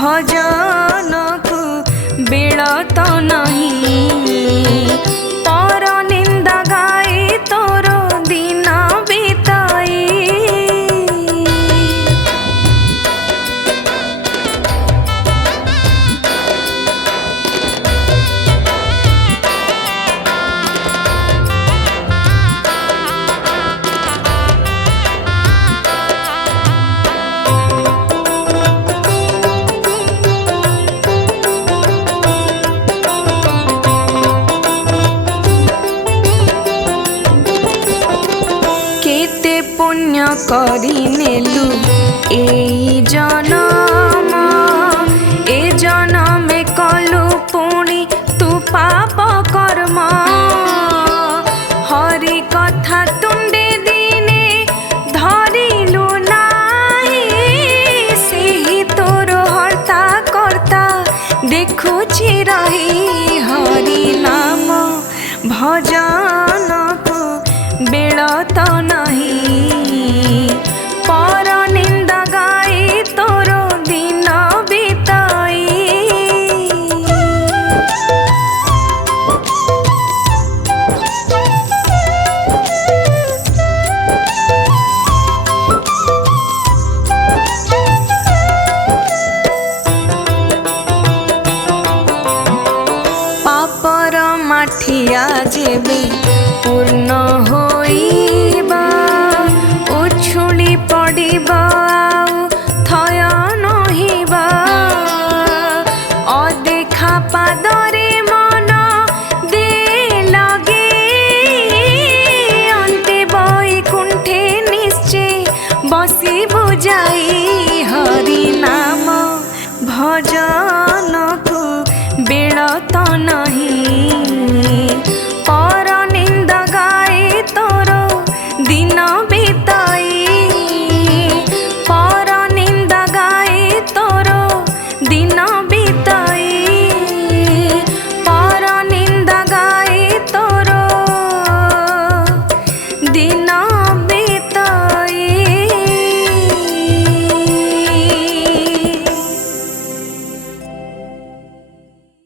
भजन को बेल तो नहीं पर निंदा गाई तोर दिन बीताई। पुण्य करी नेलु ए जनम ए जनम कलु पुणी तू पाप कर्म। हरि कथा तुंडे दिने धरिलु नाही सेही तोर हर्ता कर्ता देखुछि रही। हरि नाम भजन को बेल तो नहीं पर निंदा गाई तोर दिन बीताई। पापर माठिया जेबे पूर्ण होइबा उछुली पड़िबा आउ थय नहिबा। अदेखा पादरे मन दे लगे अंते बैकुंठे निश्चय बसी बुझाई। हरि नाम भजन को बेल तो नहीं